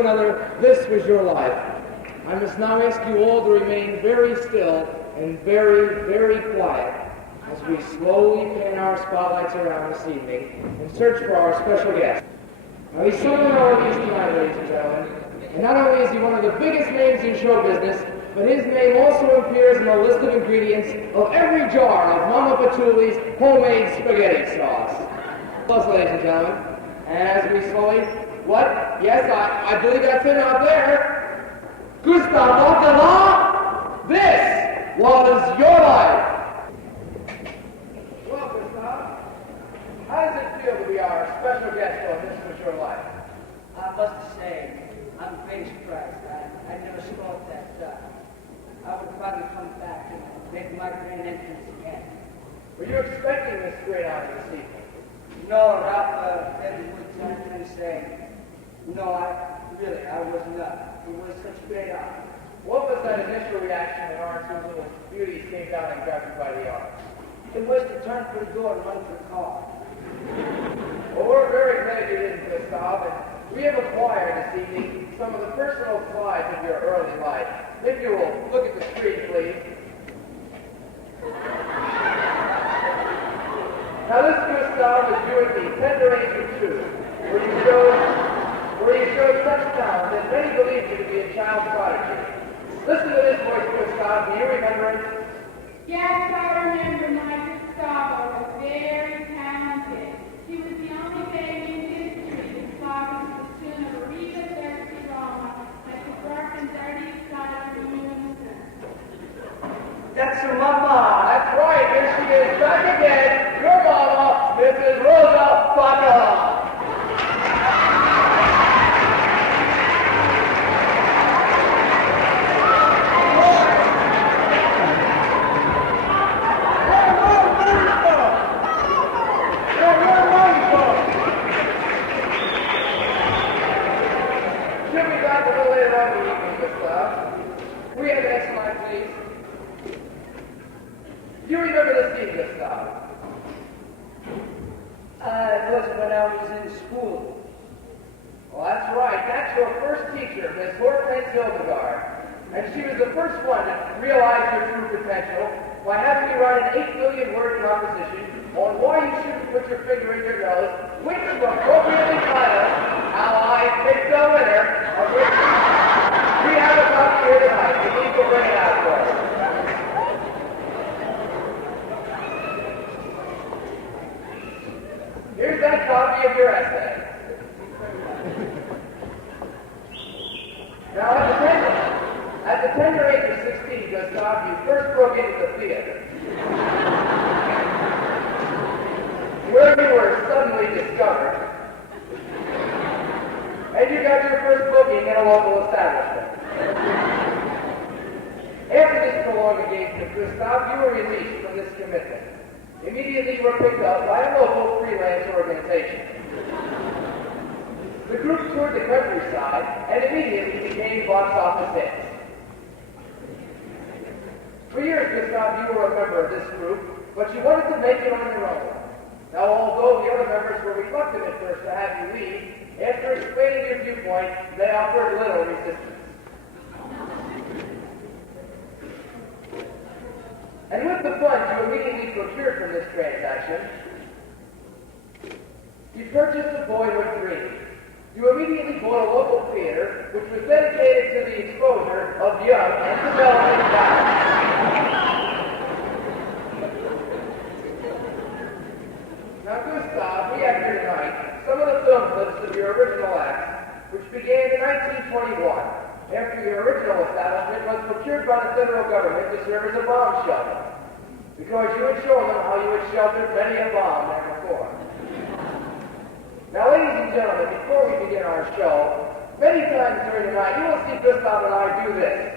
another, this was your life. I must now ask you all to remain very still and very, very quiet as we slowly pan our spotlights around this evening and search for our special guest. Now, he's someone our audience tonight, ladies and gentlemen, and not only is he one of the biggest names in show business, but his name also appears in the list of ingredients of every jar of Mama Patchoulie's homemade spaghetti sauce. Plus, ladies and gentlemen, and as we slowly, what? Yes, I believe that's it out there. Gustav Baccala, this was your life. Well, Gustav, how does it feel to be our special guest on This Was Your Life? I must say, I'm very surprised. I never thought that I would probably come back and make my grand entrance again. Were you expecting this great honor this evening? No, Ralph, every time I say, no, I was not. It was such a great honor. What was that initial reaction when our two little beauties came down and grabbed you by the arm? It was to turn for the door and run for the car. Well, we're very glad you didn't, Gustav, and we have acquired this evening some of the personal slides of your early life. If you will, look at the screen, please. Now, this Gustav is you at the tender age of 2, where you showed such talent that many believed you to be a child prodigy. Listen to this voice, Gustav. Do you remember it? Yes, I remember my Gustavo was very talented. He was the only baby in history to fly to the tune of a real thirsty drama that could work in 30 sides of unison. That's her mama. That's right. Here she is, back again. Your mama, Mrs. Rosa Baccala. Can we have the next slide, please? Do you remember this scene, Gustav? It was when I was in school. Well, that's right. That's your first teacher, Miss Hortense Hildegard. And she was the first one to realize your true potential by having you write an 8-million-word composition on why you shouldn't put your finger in your nose, which is appropriately titled, How I Picked the Winner, of which we have a copy here tonight. We need to bring it out for us. Here's that copy of your essay. Now, at the tender age of 16, Gustav, you first broke into the theater, where you were suddenly discovered, and you got your first booking in a local establishment. After this prolonged engagement, Gustav, you were released from this commitment. Immediately you were picked up by a local freelance organization. The group toured the countryside and immediately became box office hits. For years, Gustav, you were a member of this group, but you wanted to make it on your own. Now, although the other members were reluctant at first to have you leave, after explaining your viewpoint, they offered little resistance. And with the funds you immediately procured from this transaction, you purchased a boyhood dream. You immediately bought a local theater, which was dedicated to the exposure of young and developing talent. Now, Gustav, we have here tonight some of the film clips of your original act, which began in 1921, after your original establishment was procured by the federal government to serve as a bomb shelter, because you had shown them how you had sheltered many a bomb there before. Now, ladies and gentlemen, before we begin our show, many times during the night, you will see Gustav and I do this.